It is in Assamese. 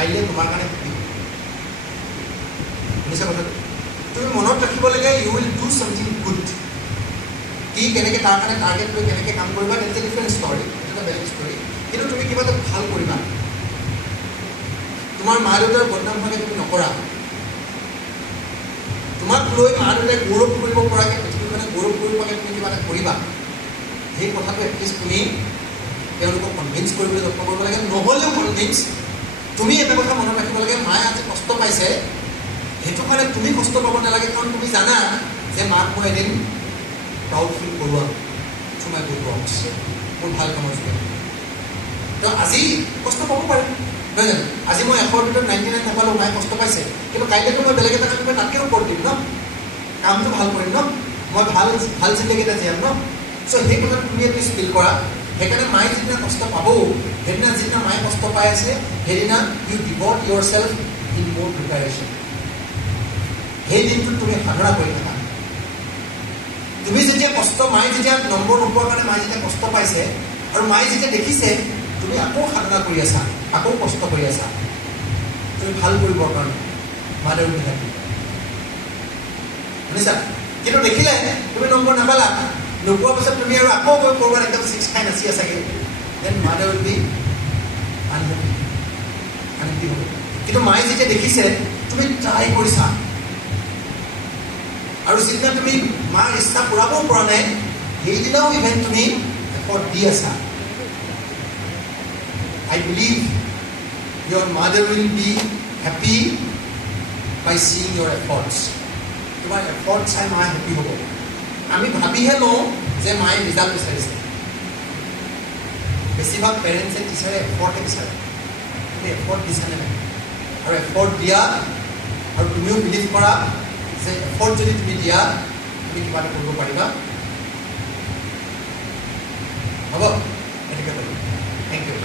কাইলৈ তোমাৰ কাৰণে শিকিব। শুনিছা কথাটো? তুমি মনত ৰাখিব লাগে you will do something good. কি কেনেকৈ তাৰ কাৰণে টাৰ্গেট লৈ কেনেকৈ কাম কৰিবা ইটছ এ ডিফাৰেণ্ট ষ্টৰী, এইটো এটা বেলেগ ষ্টৰী। কিন্তু তুমি কিবা এটা ভাল কৰিবা। তোমাৰ মা দেউতাৰ বদনাম হোৱাকৈ তুমি নকৰা। তোমাক লৈ মা দেউতাই গৌৰৱ কৰিব পৰাকৈ, পৃথিৱীখনে গৌৰৱ কৰিব পৰাকৈ তুমি কিবা এটা কৰিবা। সেই কথাটো এটলিষ্ট তুমি তেওঁলোকক কনভিন্স কৰিবলৈ যত্ন কৰিব লাগে। নহ'লেও কনভিন্স, তুমি এটা কথা মনত ৰাখিব লাগে, মায়ে আজি কষ্ট পাইছে, সেইটো কাৰণে তুমি কষ্ট পাব নালাগে। কাৰণ তুমি জানা যে মাক মই এদিন প্ৰাউড ফিল কৰোঁ থ্ৰু মাই গুড ৱৰ্কছ, মোৰ ভাল কামৰ যোগেদি। তো আজি কষ্ট পাব পাৰে, নহয় জানো? আজি মই 100ৰ ভিতৰত 99 নাপালোঁ, মায়ে কষ্ট পাইছে, কিন্তু কাইলৈতো মই বেলেগ এটা কাম কৰি তাতকৈ ওপৰত দিম ন, কামটো ভাল কৰিম ন, মই ভাল জিন্দগী এটা জীয়াম ন। চ' সেই কথাটো তুমি এটলিষ্ট ফিল কৰা। সেইকাৰণে মায়ে যিদিনা কষ্ট পাবও, সেইদিনা যিদিনা মায়ে কষ্ট পাই আছে, সেইদিনা ইউ ডিভট ইয়ৰ চেল্ফ ইন মোৰ প্ৰিপাৰেশ্যন। সেই দিনটোত তুমি সাধনা কৰি থাকা। তুমি যেতিয়া কষ্ট, মায়ে যেতিয়া নম্বৰ নোপোৱাৰ কাৰণে মায়ে যেতিয়া কষ্ট পাইছে, আৰু মায়ে যেতিয়া দেখিছে তুমি আকৌ সাধনা কৰি আছা, আকৌ কষ্ট কৰি আছা, তুমি ভাল কৰিবৰ কাৰণে মা দেউতাক থাকি, শুনিছা? কিন্তু দেখিলে তুমি নম্বৰ নাপালা, নোপোৱাৰ পাছত তুমি আৰু আকৌ গৈ ক'ৰবাত একদম 6 খাই নাচি আছাগৈ, দেন মা দেউতাক বি আনহেপি হ'ব। কিন্তু মায়ে যেতিয়া দেখিছে তুমি ট্ৰাই কৰিছা, আৰু যিদিনা তুমি মাৰ ইচ্ছা পূৰাব পৰা নাই, সেইদিনাও ইভেন তুমি এফৰ্ট দি আছা, I believe your mother will be happy by seeing your efforts. তোমাৰ এফৰ্ট চাই মায়ে হেপী হ'ব। আমি ভাবিহে লওঁ যে মায়ে ৰিজাল্ট বিচাৰিছে। বেছিভাগ পেৰেণ্টছে টিচাৰে এফৰ্টে বিচাৰে। তুমি এফৰ্ট দিছানে নাই? আৰু এফৰ্ট দিয়া, আৰু তুমিও বিলিভ কৰা যে এফৰ্ট যদি তুমি দিয়া, তুমি কিবা এটা কৰিব পাৰিবা। হ'ব, এনেকৈ কৰিবা। Thank U.